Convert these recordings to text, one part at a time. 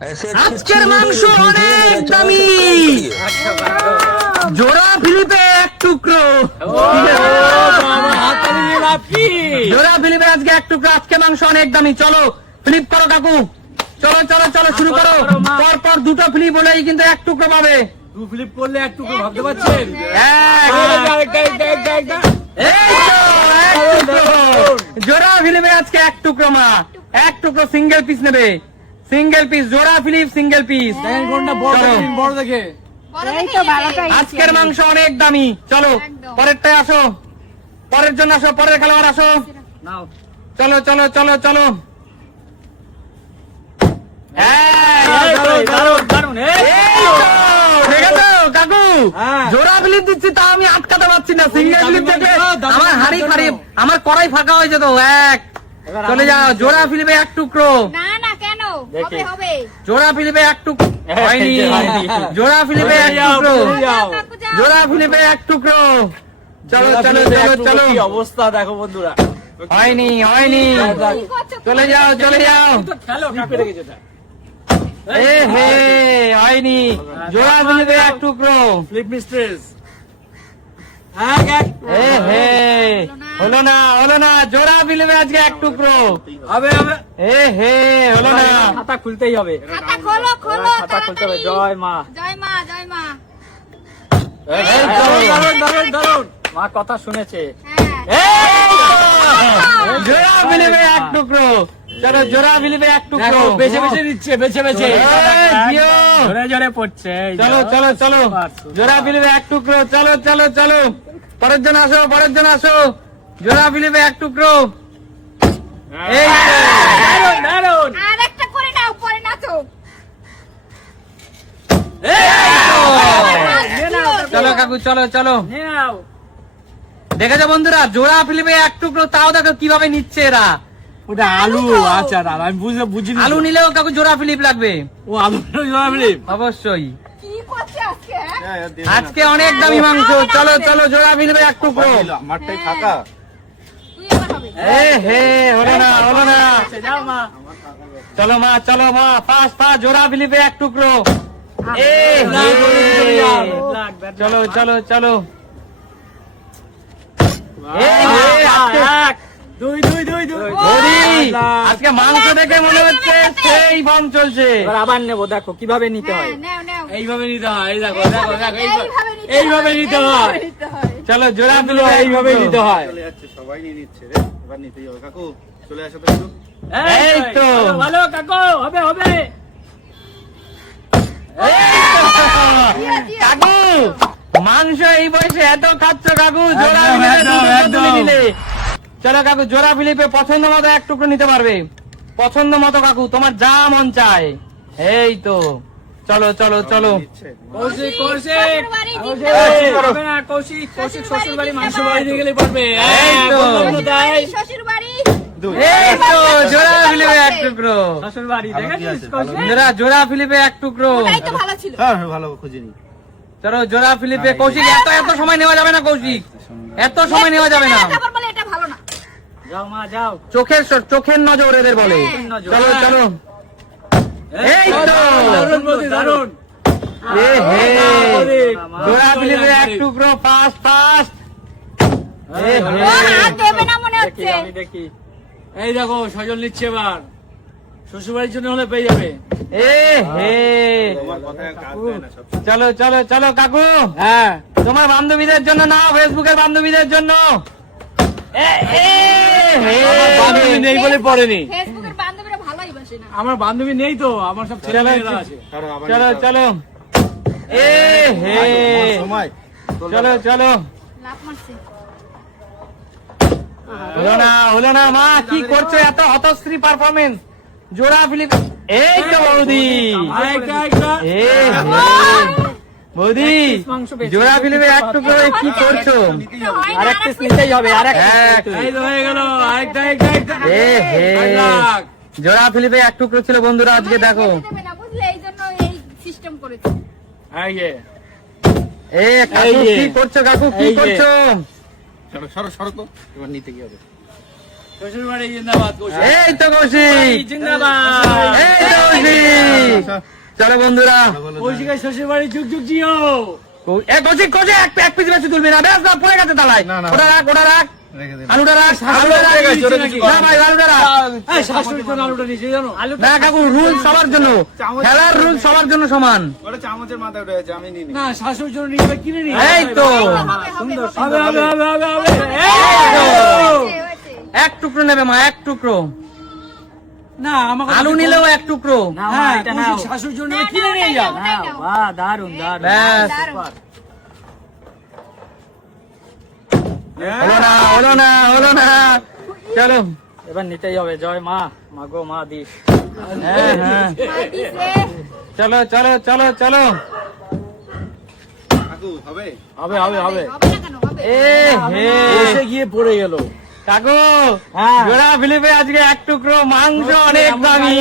আজকের মাংস অনেক দামি। জোড়া ফিলিপে এক টুকরো। জোড়া ফিলিপে আজকে এক টুকরো। আজকে মাংস অনেক দামি। চলো ফ্লিপ করো কাকু, চলো চলো চলো শুরু করো। পর পর দুটো ফ্লিপ হলেই কিন্তু এক টুকরো পাবে। ফ্লিপ করলে এক টুকরো ভাবতে পারছেন? জোড়া ফিলিপে আজকে এক টুকরো। মা এক টুকরো সিঙ্গেল পিস নেবে, সিঙ্গেল পিস। জোড়া ফিলিপ সিঙ্গেল পিস। বড় দেখে আজকের মাংস অনেক দামি। চলো পরেরটায় আসো, পরের জন্য আসো, পরের খেলোয়াড় আসো। চলো চলো চলো চলো। কাকু জোড়া ফিলিপ দিচ্ছি, তা আমি আটকাতে পারছি না। সিঙ্গেল ফিলিপ থেকে আমার হাড়ি ফাড়ি, আমার কড়াই ফাঁকা হয়ে যেত। এক চলে যাও। জোড়া ফিলিপে এক টুকরো। জোড়া ফিলিপে এক টুকরো হয়নি। জোড়া ফিলিপে এক টুকরো। জোড়া ফিলিপে এক টুকরো। চলো চলো চলো চলো। অবস্থা দেখো বন্ধুরা, হয়নি হয়নি। চলে যাও চলে যাও। এ হে হয়নি। জোড়া ফিলিপে এক টুকরো। Flip mistress. এ হে হলো না হলো না। জোড়া ফিলিপে আজকে এক টুকরো। হবে হবে। এ হে হলো না। খাতা খুলতেই হবে, খাতা খুলতে হবে। জয় মা, দারুন। মা কথা শুনেছে। জোড়া ফিলিপে এক টুকরো। চলো জোড়া ফিলিপে এক টুকরো। বেছে বেছে নিচ্ছে, বেছে বেছে জোরে জোরে পড়ছে। চলো চলো চলো। জোড়া ফিলিপে এক টুকরো। চলো চলো চলো। পরের জন আসো, পরের জন আসো। জোড়া ফিলিপে এক টুকরো। এই দারুন। চলো কাকু চলো চলো। দেখেছো বন্ধুরা, জোড়া ফিলিপে এক টুকরো, তাও দেখো কিভাবে নিচ্ছে এরা। ওটা আলু। আচ্ছা দাদা আমি বুঝিনি। আলু নিলেও কাকু জোড়া ফিলিপ লাগবে। ও আলু জোড়া ফিলিপ অবশ্যই। আজকে অনেক দামি মাংস। চলো চলো জোড়া ফিলিপে এক টুকরো। মাঠটাই ফাঁকা। এ হে হলো না হলো না। যাও মা। চলো মা চলো মা। পাঁচ পাঁচ। জোড়া ফিলিপে এক টুকরো। এ হে। চলো চলো চলো। দুই দুই দুই দুই। আজকে মাংস দেখে মনে হচ্ছে সেই ফর্ম চলছে। এবার আবার নেবো, দেখো কিভাবে নিতে হয়। এইভাবে নিতে হয়। এই দেখো দেখো দেখো, এইভাবে নিতে হয়। চলো জোড়া ফিলিপে এইভাবে নিতে হয়। চলে যাচ্ছে, সবাই নিয়ে নিচ্ছে রে। এবার নিতেই হবে। কাকু চলে আসো তো একটু। এই তো। ভালো কাকু, হবে হবে। কাকু মাংস এই বয়সে এত খাচ্ছ কাকু। জোড়া ফিলিপে তুলে দিলে। চলো কাকু জোড়া ফিলিপে পছন্দ মতো এক টুকরো নিতে পারবে। পছন্দ মতো কাকু, তোমার যা মন চায়। এই তো চলো চলো চলো। কৌশিক কৌশিক হবে না। কৌশিক কৌশিক শ্বশুর বাড়ি মাংস বাড়ি দিয়ে গেলে পারবে। এই তো। এই তো জোড়া ফিলিপে এক টুকরো। শ্বশুর বাড়ি দেখেছিস কৌশিক? জোড়া ফিলিপে এক টুকরো। হ্যাঁ ভালো খুঁজিনি। চলো জোড়া ফিলিপে। কৌশিক এত এত সময় নেওয়া যাবে না। কৌশিক এত সময় নেওয়া যাবে না। যাও মা যাও। চোখের নজর এদের বলে। চলো চলো। এই তো দারুন বৌদি, দারুন। এ হে জোড়া ফিলিপে এক টুকরো। Fast fast. এ হে দেখি, আমি দেখি। এই দেখো সজল নিচ্ছে এবার। শ্বশুর বাড়ির জন্য হলে পেয়ে যাবে। এ হে তোমার কথায় কাজ দেয় না সব। চলো চলো চলো কাকু। হ্যাঁ তোমার বান্ধবীদের জন্য না, ফেসবুকের বান্ধবীদের জন্য। এ হে বান্ধবী নেই বলে পড়েনি। ফেসবুকের বান্ধবীরা ভালোই বাসে না। আমার বান্ধবী নেই তো, আমার সব ছেলেমেয়েরা আছে। ছাড়ো, আবার চলো নিতে হবে। চলো। এ হে সময় চলো চলো। লাফ মারছে। হলো না হলো না। মা কি করছো? এত হতশ্রী পারফরমেন্স। জোড়া ফিলিপ। এই তো বৌদি। আরেকটা, আরেকটা। এ বৌদি জোড়া ফিলিপে এক টুকরো কি করছো? আর এক পিস নিতেই হবে। আর এক এক। এই তো হয়ে গেল। আরেকটা আরেকটা আরেকটা। এ হে জোড়া ফিলিপে এক টুকরো ছিল বন্ধুরা। আজকে দেখো দেবে না বুঝলে, এই জন্য এই সিস্টেম করেছে। এই যে এ কাকু কি করছো? কাকু কি এই যে। করছো? সরো সরো সরো তো, এবার নিতে কি হবে। শ্বশুর বাড়ি জিন্দাবাদ কৌশিক। এই তো কৌশিক, জিন্দাবাদ। এই তো কৌশিক। চলো বন্ধুরা, কৌশিকের শ্বশুর বাড়ি যুগ যুগ জিও। কৌশিক কৌশিক এক পিস বেশি তুলবি না, বেশ না পড়ে গেছে তালায়। না, না। ওটা রাখ, ওটা রাখ, রেখে দিন। আলুটা রাখ, আলুটা রাখ। আলুটা নাকি? না ভাই, আলুটা রাখ। এই শাশুড়ি তো আলুটা নিচে জানো? না কাকু, রুল সবার জন্য, খেলার রুল সবার জন্য সমান। ওটা চামচের মাথায় উঠে গেছে, আমি নিই নি। না শাশুড়ির জন্য নিয়ে কিনে নি। এই তো সুন্দর হবে হবে হবে হবে হবে। হয়েছে, হয়েছে। এক টুকরো নেবে মা, এক টুকরো। না আমাকে আলু নিলেও এক টুকরো। হ্যাঁ কৌশিক শাশুড়ির জন্য না, কিনে না, নিয়ে ওটাই যাও। নাও, ওটাই নাও। বাহ দারুন দারুন। ব্যাস, দারুণ। হলো না, হলো না, হলো না। চলো, এবার নিতেই হবে। জয় মা, মাগো মা দিস। হ্যাঁ হ্যাঁ, মা দিছে। চলো চলো চলো চলো। কাকু হবে? হবে হবে হবে। হবে না কেন, হবে। এ হে বসে গিয়ে পড়ে গেল। কাকু, হ্যাঁ। জোড়া ফিলিপে আজকে এক টুকরো মাংস অনেক দামি।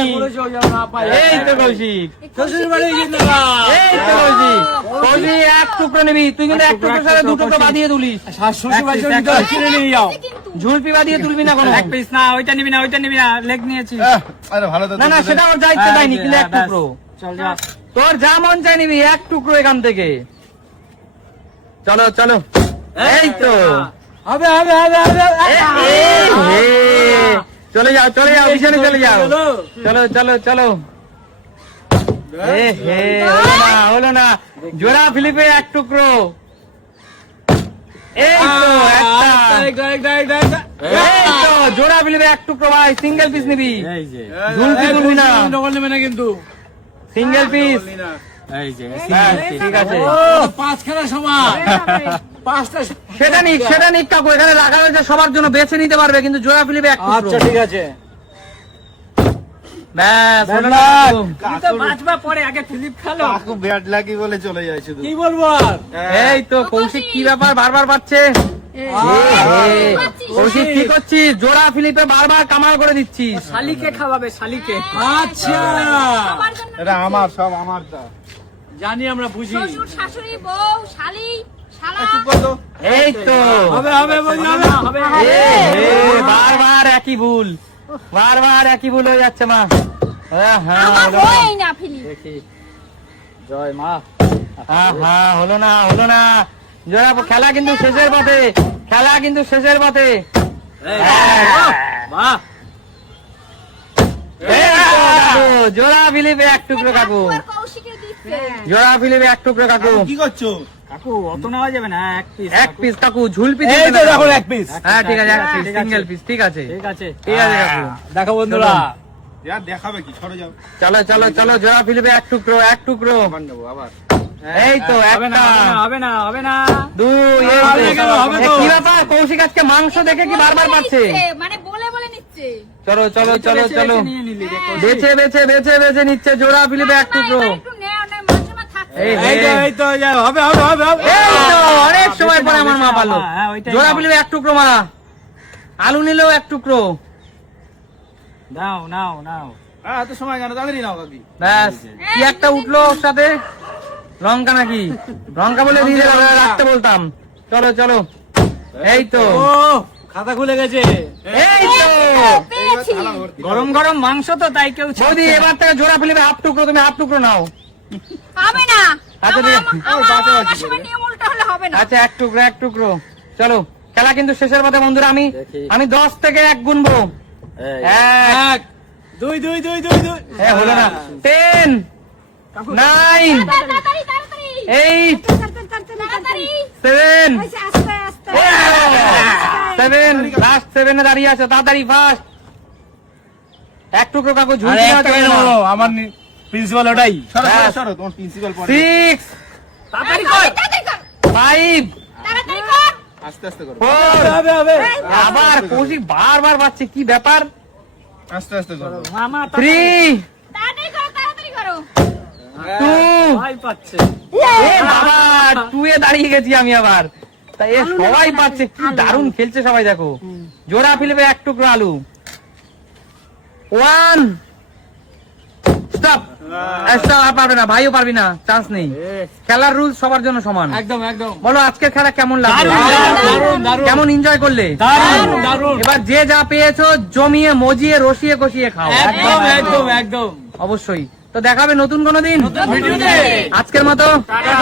এই তো কৌশিক, শ্বশুর বাড়ি জিন্দাবাদ। এই তো কৌশিক। কৌশিক এক টুকরো নিবি, তুই কিন্তু এক টুকরোর সাথে দু টুকরো বাদিয়ে তুলিস। শ্বশুর বাড়ির জন্য কিনে নিয়ে যাও। কিন্তু ঝুলপি বাদিয়ে তুলবি না কোনো। এক পিস না, ওইটা নিবি না, ওইটা নিবি না, লেগ নিয়েছি। আরে ভালো তো। না না, সেটা ওর দায়িত্ব দেয়নি, কিন্তু এক টুকরো। চল যা। তোর যা মন চাই নিবি, এক টুকরো এখান থেকে। চলো চলো, এই তো। হবে হবে হবে হবে। এ হে, চলে যাও চলে যাও, পিছনে চলে যাও। চলো চলো চলো। এ হে, হলো না হলো না। জোড়া ফিলিপে এক টুকরো। এই তো একটা। এই তো জোড়া ফিলিপে এক টুকরো ভাই, সিঙ্গেল পিস নিবি, এই যে ঝুলপি তুলবি না, ডবল নেবে না কিন্তু। Single piece. বললি না। এই যে ঠিক আছে, পাঁচ খেলা সমান। পাঁচটা। সেটা নিক কাকু, এখানে রাখা হয়েছে সবার জন্য, বেছে নিতে পারবে, কিন্তু জোড়া ফিলিপে এক টুকরো। আচ্ছা ঠিক আছে। ব্যাস, হলো না ধন্যবাদ। কাকু। তো বাঁচবা পরে, আগে ফিলিপ খেলো। কাকু ব্যাট লাগি বলে চলে যায় শুধু। কি বলবো আর? এই তো কৌশিক, কি ব্যাপার বারবার পাচ্ছে? কৌশিক কি করছিস? জোড়া ফিলিপে বারবার কামাল করে দিচ্ছিস। শালিকে খাওয়াবে, শালিকে। আচ্ছা সবার জন্য এটা আমার, সব আমার তা। জানি আমরা বুঝি। শ্বশুর, শাশুড়ি, বউ, শালি, শালা। চুপ কর তো। এই তো হবে হবে বলি হবে হবে। এ হে, বারবার একই ভুল, বারবার একই ভুল হয়ে যাচ্ছে মা। হ্যাঁ হ্যাঁ, আমার হলো না। হয়ই না ফিলি। দেখি। জয় মা। হ্যাঁ হ্যাঁ, হলো না হলো না। জোড়া, খেলা কিন্তু শেষের পথে, খেলা কিন্তু শেষের পথে। বাহ। এই তো কাকু, জোড়া ফিলিপে এক টুকরো কাকু, কাকু আর কৌশিকে দিচ্ছে। জোড়া ফিলিপে এক টুকরো কাকু। কি করছো? কাকু অত নেওয়া যাবে না, এক পিস। এক পিস কাকু, ঝুলপি এই দিতে তো হবে। দেখো এক পিস। হ্যাঁ ঠিক আছে, ঠিক আছে। সিঙ্গেল পিস, ঠিক আছে ঠিক আছে ঠিক আছে কাকু। দেখো বন্ধুরা। ইয়ার দেখাবে কি? সরে যাও। চলো চলো চলো, জোড়া ফিলিপে এক টুকরো, এক টুকরো। আবার নেবো আবার। এই তো হবে না একটা, হবে না হবে না। দুই, এই হবে তো। না কেন, হবে তো। এ, কি ব্যাপার? কৌশিক আজকে মাংস দেখে কি বারবার পাচ্ছে? মানে বলে বলে নিচ্ছে। চলো চলো চলো বেছে চলো, নিয়ে নিলি রে কৌশিক। বেছে বেছে বেছে বেছে নিচ্ছে জোড়া ফিলিপে এক টুকরো। এবার একটু নেও না, মাঝে মাঝে থাকছে। এই এই তো এই তো যা, হবে হবে হবে হবে। এই তো অনেক সময় পরে আমার মা পালো। হ্যাঁ, ওইটাই জোড়া নাও। ফিলিপে এক টুকরো মা, আলু নিলেও এক টুকরো। নাও নাও নাও। হ্যাঁ, এত সময় কেন? তাড়াতাড়ি নাও কাকি। ব্যাস, কি একটা উঠলো ওর সাথে, লঙ্কা নাকি? লঙ্কা বলে দিয়ে দিলাম, রাখতে বলতাম। চলো চলো, এই তো ও খাতা খুলে গেছে। এই তো পেয়েছি। থালা ভর্তি। গরম গরম মাংস তো, তাই কেউ বৌদি, এবার থেকে জোড়া ফিলিপে হাফ টুকরো, তুমি হাফ টুকরো নাও। হবে না। আচ্ছা, ঠিক আছে। আমার সময় নিয়ম উল্টা হলে হবে না। আচ্ছা, এক টুকরো এক টুকরো। চলো, খেলা কিন্তু শেষের পথে বন্ধুরা। দেখি। আমি 10 থেকে 1 গুনবো। এক, এক দুই দুই দুই দুই দুই। এ হলো না, 10, 9, তাড়াতাড়ি তাড়াতাড়ি 8, তাড়াতাড়ি। 7, আস্তে আস্তে। 7, লাস্ট 7 এ দাঁড়িয়ে আছে, তাড়াতাড়ি ফাস্ট। এক টুকরো কাকু, আরে ঝুলছি না, একটা চলে কেন না। বলো, আমার প্রিন্সিপাল ওটাই। সরো ব্যাস। সরো, তোমার প্রিন্সিপাল পড়ে। 6, তাড়াতাড়ি কর। তাড়াতাড়ি কর। 5, তাড়াতাড়ি কর। আস্তে আস্তে করো। 4, হবে হবে। আবার কৌশিক বারবার পাচ্ছে, কি ব্যাপার? আস্তে আস্তে করো। মামা 3, তাড়াতাড়ি করো, তাড়াতাড়ি করো। 2, ভয় পাচ্ছে। এ বাবা, 2 এ দাঁড়িয়ে গেছি আমি আবার। তাই এ সবাই পাচ্ছে, কি দারুণ খেলছে সবাই, দেখো। জোড়া ফিলিপে এক টুকরো আলু। 1, স্টপ। একটা আর পারবে না, ভাইও পারবি না, চান্স নেই। খেলার রুল সবার জন্য সমান। একদম একদম বলো আজকের খেলা কেমন লাগলো? দারুণ দারুণ কেমন এনজয় করলে? দারুণ দারুণ এবার যে যা পেয়েছো জমিয়ে মজিয়ে রসিয়ে কষিয়ে খাও। একদম একদম একদম অবশ্যই। তো দেখাবে নতুন কোনো দিন। ভিডিওতে আজকের মতো টাটা।